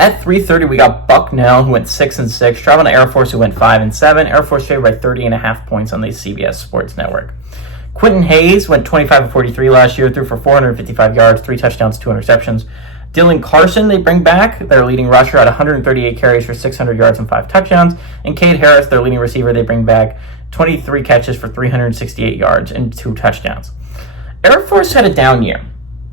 At 3:30, we got Bucknell, who went 6-6. Bucknell Air Force, who went 5-7. Air Force favored by 30.5 points on the CBS Sports Network. Quentin Hayes went 25-43 last year, threw for 455 yards, 3 touchdowns, 2 interceptions. Dylan Carson, they bring back, their leading rusher, at 138 carries for 600 yards and 5 touchdowns. And Cade Harris, their leading receiver, they bring back 23 catches for 368 yards and 2 touchdowns. Air Force had a down year.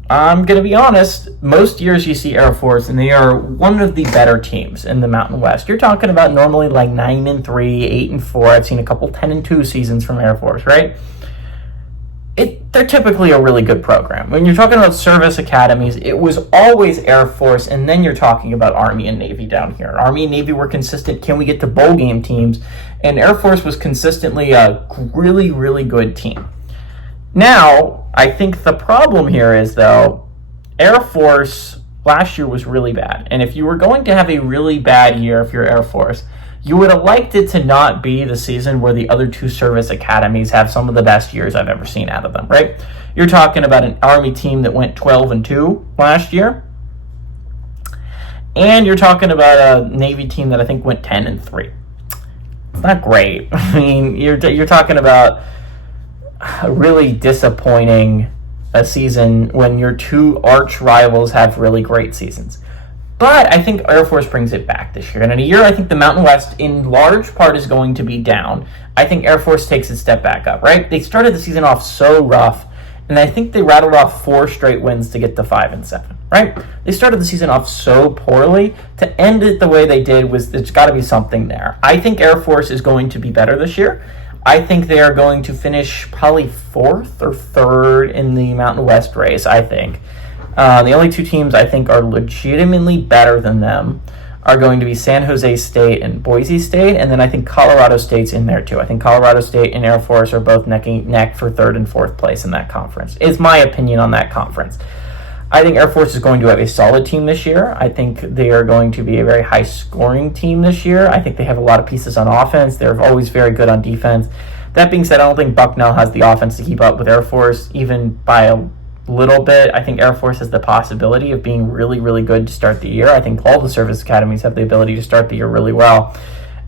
I'm going to be honest, most years you see Air Force, and they are one of the better teams in the Mountain West. You're talking about normally like 9-3, 8-4. I've seen a couple 10-2 seasons from Air Force, right? They're typically a really good program. When you're talking about service academies, it was always Air Force, and then you're talking about Army and Navy down here. Army and Navy were consistent. Can we get to bowl game teams? And Air Force was consistently a really, really good team. Now, I think the problem here is, though, Air Force last year was really bad. And if you were going to have a really bad year if you're Air Force, you would have liked it to not be the season where the other 2 service academies have some of the best years I've ever seen out of them, right? You're talking about an Army team that went 12-2 last year. And you're talking about a Navy team that I think went 10-3. It's not great. I mean, you're talking about a really disappointing season when your 2 arch rivals have really great seasons. But I think Air Force brings it back this year. And in a year, I think the Mountain West, in large part, is going to be down. I think Air Force takes a step back up, right? They started the season off so rough, and I think they rattled off 4 straight wins to get to 5-7, right? They started the season off so poorly. To end it the way they did, there's got to be something there. I think Air Force is going to be better this year. I think they are going to finish probably 4th or 3rd in the Mountain West race, I think. The only 2 teams I think are legitimately better than them are going to be San Jose State and Boise State, and then I think Colorado State's in there too. I think Colorado State and Air Force are both neck and neck for 3rd and 4th place in that conference. It's my opinion on that conference. I think Air Force is going to have a solid team this year. I think they are going to be a very high-scoring team this year. I think they have a lot of pieces on offense. They're always very good on defense. That being said, I don't think Bucknell has the offense to keep up with Air Force, even by a little bit. I think Air Force has the possibility of being really, really good to start the year. I think all the service academies have the ability to start the year really well.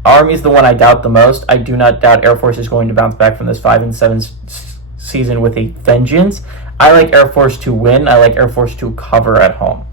Army is the one I doubt the most. I do not doubt Air Force is going to bounce back from this 5-7 season with a vengeance. I like Air Force to win. I like Air Force to cover at home.